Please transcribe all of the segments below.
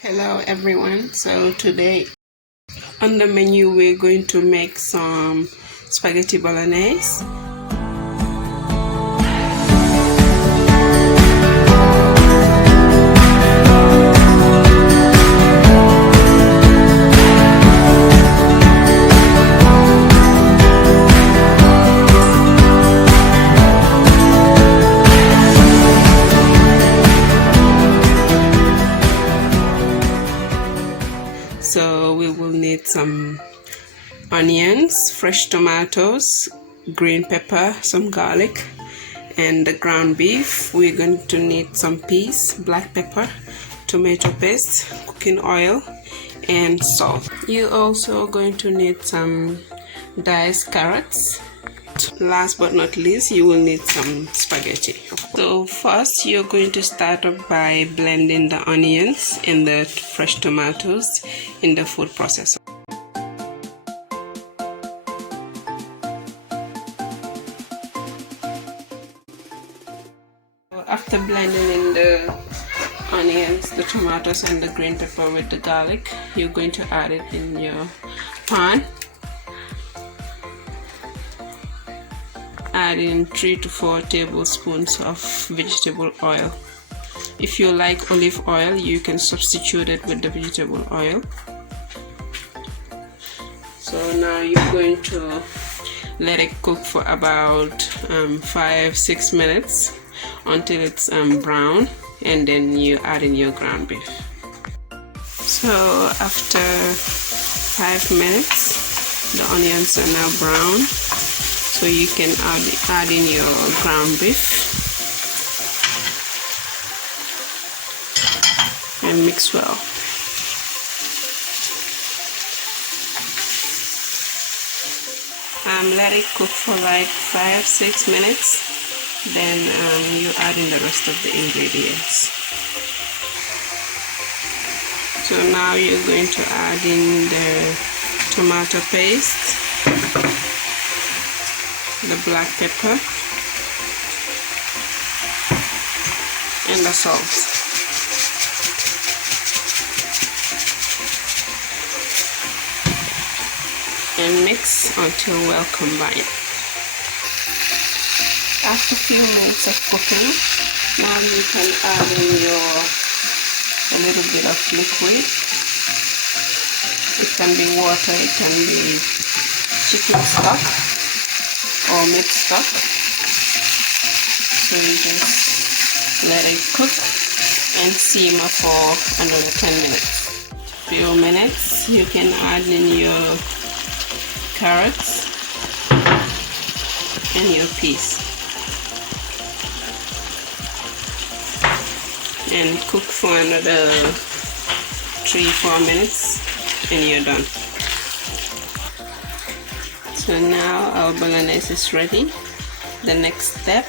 Hello everyone, so today on the menu we're going to make some spaghetti bolognese. So we will need some onions, fresh tomatoes, green pepper, some garlic, and the ground beef. We're going to need some peas, black pepper, tomato paste, cooking oil, and salt. You're also going to need some diced carrots. Last but not least, you will need some spaghetti. So first you're going to start off by blending the onions and the fresh tomatoes in the food processor. After blending in the onions, the tomatoes and the green pepper with the garlic, you're going to add it in your pan. Add in 3 to 4 tablespoons of vegetable oil. If you like olive oil, you can substitute it with the vegetable oil. So now you're going to let it cook for about 5-6 minutes until it's brown, and then you add in your ground beef. So after 5 minutes, the onions are now brown. So you can add in your ground beef and mix well. Let it cook for like 5-6 minutes. Then you add in the rest of the ingredients. So now you're going to add in the tomato paste, the black pepper, and the salt. And mix until well combined. After a few minutes of cooking, now you can add in a little bit of liquid. It can be water, it can be chicken stock or meat stock. So you just let it cook and simmer for another 10 minutes. Few minutes, you can add in your carrots and your peas and cook for another 3-4 minutes and you're done. So now our bolognese is ready. The next step,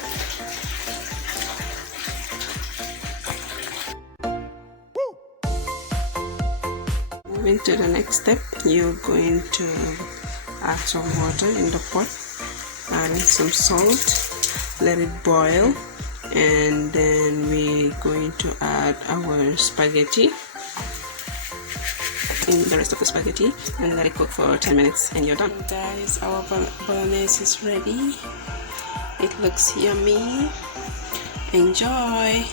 moving to the next step, you're going to add some water in the pot, add in some salt, let it boil, and then we're going to add our spaghetti in the rest of the spaghetti and let it cook for 10 minutes and you're done. Guys, our bolognese is ready. It looks yummy. Enjoy.